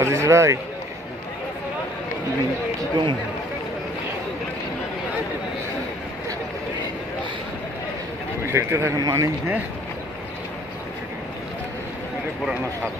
আজিজ ভাই কি কম দেখতে থাকেন মানে হ্যাঁ পুরানো স্বাদ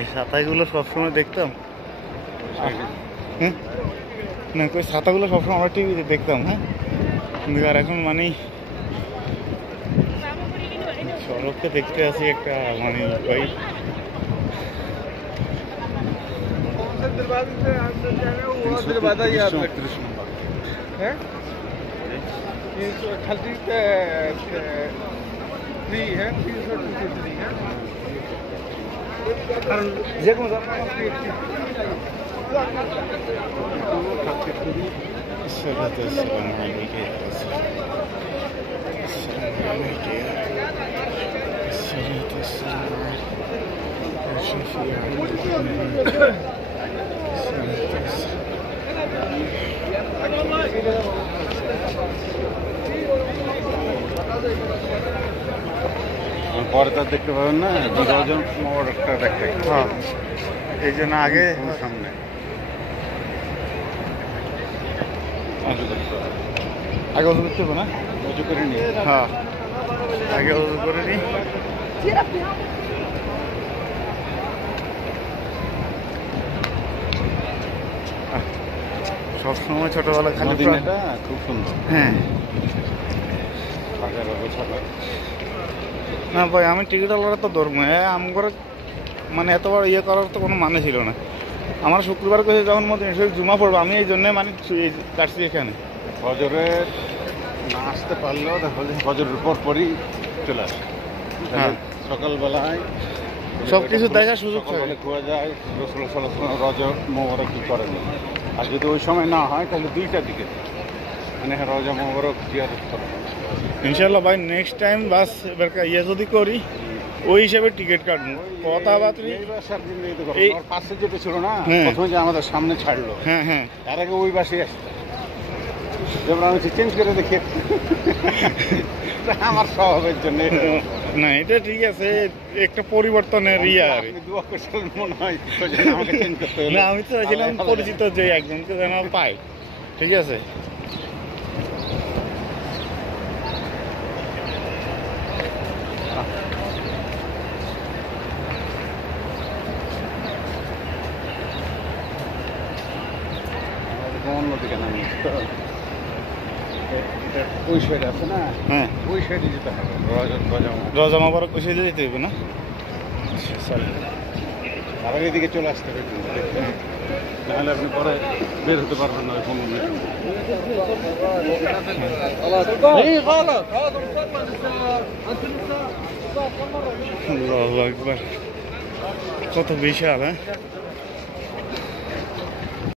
এই ছাতাগুলো সবসময় দেখতাম না ওই ছাতাগুলো সবসময় আমরা টিভিতে দেখতাম হ্যাঁ কিন্তু আর এখন মানে সড়ককে দেখতে আসি একটা মানে ভাই যে কোনো পরে তার দেখতে পাবেন না দুজন একটা দেখতে হ্যাঁ এই জন্য আগে সামনে আগে উজু করতে হবে না উজু করে নি হ্যাঁ আগে উজু করে নি সবসময় ছোটবেলা খালি খুব সুন্দর হ্যাঁ না ভাই আমি টিকিট আলাদা তো ধরবো আমার মানে এতবার ইয়ে করার তো কোনো মানে ছিল না আমার শুক্রবার করে যখন মধ্যে জুমা পড়বো আমি এই জন্যে মানে কাটছি এখানে ফজরের না আসতে পারলেও দেখা যায় ফজরের পরই চলে আসে হ্যাঁ সকালবেলায় সব কিছু দেখার সুযোগ খোয়া যায় রজ মোবারক কি করেন আর যদি ওই সময় না হয় তাহলে 2টার দিকে মানে রজ মোবারক জিয়ারত করা ইনশাল্লাহ ভাই নেক্সট টাইম বাস এবার ইয়ে যদি করি ওই হিসাবে টিকিট কাটবো কথাবার্তা এই পাশে যেতে ছিল না প্রথমে যে আমাদের সামনে ছাড়লো হ্যাঁ হ্যাঁ তার আগে ওই বাসে আসছে যেমন আমি চেঞ্জ করে দেখি আমার স্বভাবের জন্য না এটা ঠিক আছে একটা পরিবর্তনের ইয়ে আর মনে হয় না আমি তো চাইছিলাম পরিচিত যে একজনকে যেন পাই ঠিক আছে অন্যদিকে নামি ওই সাইড আছে না হ্যাঁ ওই সাইডে যেতে হবে রজা মোবারক ওই সাইডে যেতে হবে না আবার এদিকে চলে আসতে হবে তাহলে আপনি পরে বের হতে পারবেন না কোনো কত বিশাল হ্যাঁ